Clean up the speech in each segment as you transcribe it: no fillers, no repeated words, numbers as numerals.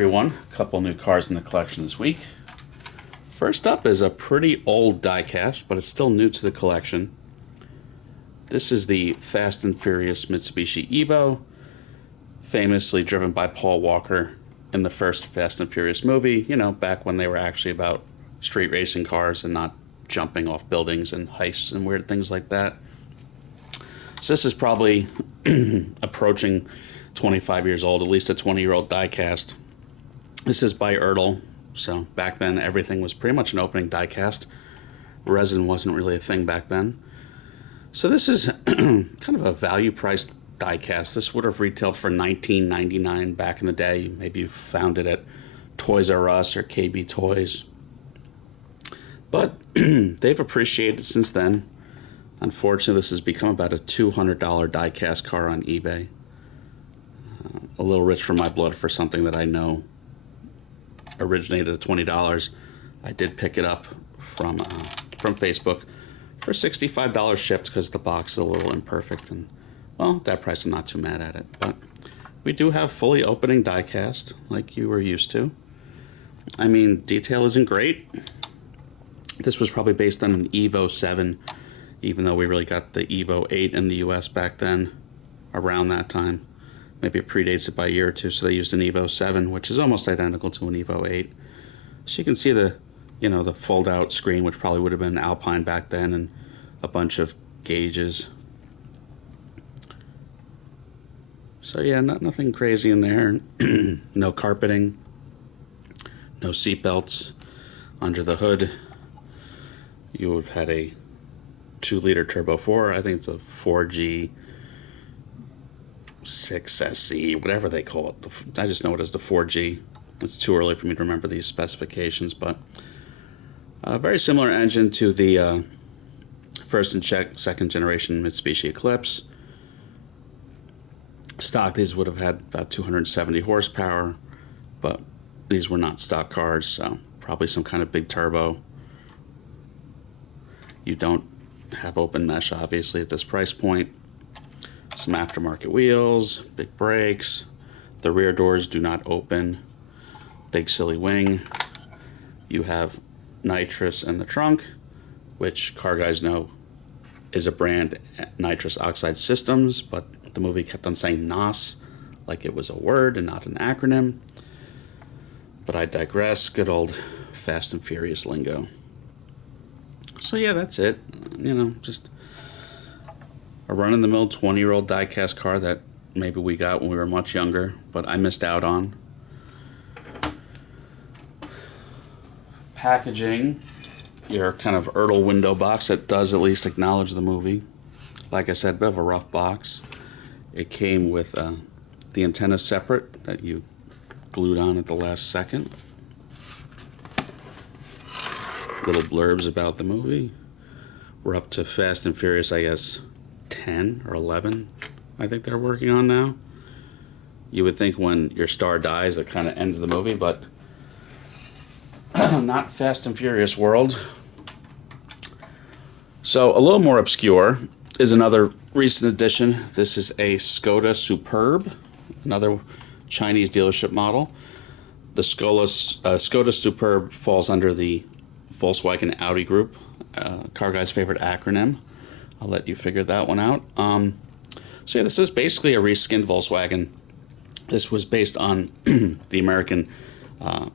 Everyone, a couple new cars in the collection this week. First up is a pretty old diecast, but it's still new to the collection. This is the Fast and Furious Mitsubishi EVO, famously driven by Paul Walker in the first Fast and Furious movie, you know, back when they were actually about street racing cars and not jumping off buildings and heists and weird things like that. So this is probably approaching 25 years old, at least a 20-year-old diecast. This is by Ertl, so back then everything was pretty much an opening diecast. Resin wasn't really a thing back then. So this is kind of a value-priced diecast. This would have retailed for $19.99 back in the day. Maybe you found it at Toys R Us or KB Toys. But they've appreciated since then. Unfortunately, this has become about a $200 diecast car on eBay. A little rich for my blood for something that I know originated at $20. I did pick it up from Facebook for $65 shipped because the box is a little imperfect, and well, that price I'm not too mad at it. But we do have fully opening diecast like you were used to. I mean, detail isn't great. This was probably based on an EVO 7, even though we really got the EVO 8 in the US back then, around that time. Maybe it predates it by a year or two, so they used an EVO 7, which is almost identical to an EVO 8. So you can see the, the fold-out screen, which probably would have been Alpine back then, and a bunch of gauges. So yeah, nothing crazy in there. No carpeting, no seat belts. Under the hood, you would have had a 2-liter turbo 4. I think it's a 4G 6SC, whatever they call it. I just know it as the 4G. It's too early for me to remember these specifications, but a very similar engine to the first and second generation Mitsubishi Eclipse. Stock, these would have had about 270 horsepower, but these were not stock cars, so probably some kind of big turbo. You don't have open mesh, obviously, at this price point. Some aftermarket wheels, big brakes. The rear doors do not open. Big silly wing. You have nitrous in the trunk, which car guys know is a brand, Nitrous Oxide Systems, but the movie kept on saying NOS like it was a word and not an acronym. But I digress. Good old Fast and Furious lingo. So yeah, that's it. Just a run-of-the-mill 20-year-old diecast car that maybe we got when we were much younger, but I missed out on. Packaging, your kind of Ertl window box that does at least acknowledge the movie. Like I said, a bit of a rough box. It came with the antenna separate that you glued on at the last second. Little blurbs about the movie. We're up to Fast and Furious, I guess, 10 or 11, I think they're working on now. You would think when your star dies, it kind of ends the movie, but not Fast and Furious world. So a little more obscure is another recent addition. This is a Skoda Superb, another Chinese dealership model. The Skoda Superb falls under the Volkswagen Audi group, car guy's favorite acronym. I'll let you figure that one out. So yeah, this is basically a reskinned Volkswagen. This was based on the American B6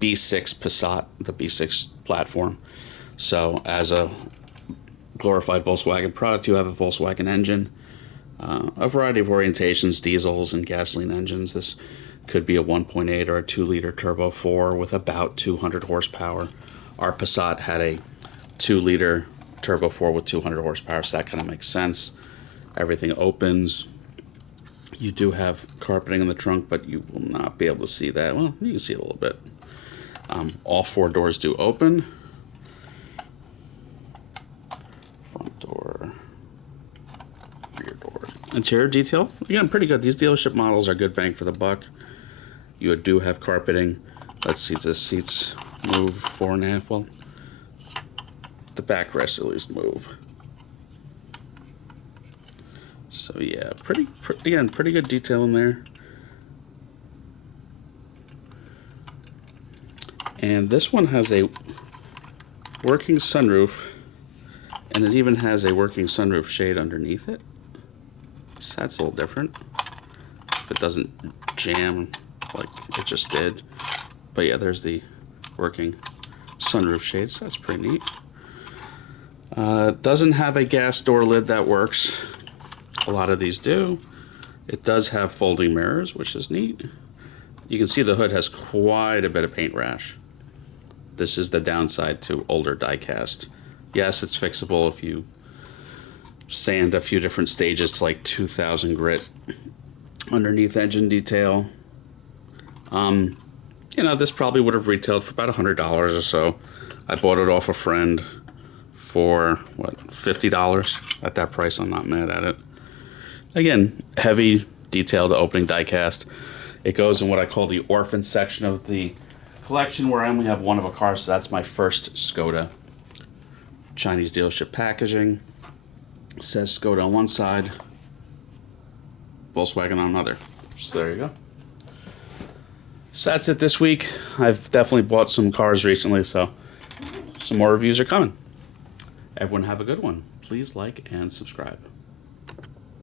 Passat, the B6 platform. So as a glorified Volkswagen product, you have a Volkswagen engine, a variety of orientations, diesels and gasoline engines. This could be a 1.8 or a 2-liter turbo 4 with about 200 horsepower. Our Passat had a 2-liter turbo 4 with 200 horsepower, so that kind of makes sense. Everything opens. You do have carpeting in the trunk, but you will not be able to see that. Well, you can see a little bit. All 4 doors do open. Front door, rear door. Interior detail, again, pretty good. These dealership models are good bang for the buck. You do have carpeting. Let's see, the seats move 4.5. Well, the backrest at least move. So yeah, pretty good detail in there. And this one has a working sunroof, and it even has a working sunroof shade underneath it. So that's a little different. If it doesn't jam like it just did. But yeah, there's the working sunroof shades. That's pretty neat. Doesn't have a gas door lid that works. A lot of these do. It does have folding mirrors, which is neat. You can see the hood has quite a bit of paint rash. This is the downside to older diecast. Yes, it's fixable if you sand a few different stages to like 2000 grit underneath engine detail. You know, this probably would have retailed for about $100 or so. I bought it off a friend for, what, $50? At that price, I'm not mad at it. Again, heavy, detailed opening diecast. It goes in what I call the orphan section of the collection, where I only have one of a car, so that's my first Skoda. Chinese dealership packaging. It says Skoda on one side, Volkswagen on another. So there you go. So that's it this week. I've definitely bought some cars recently, so some more reviews are coming. Everyone have a good one. Please like and subscribe.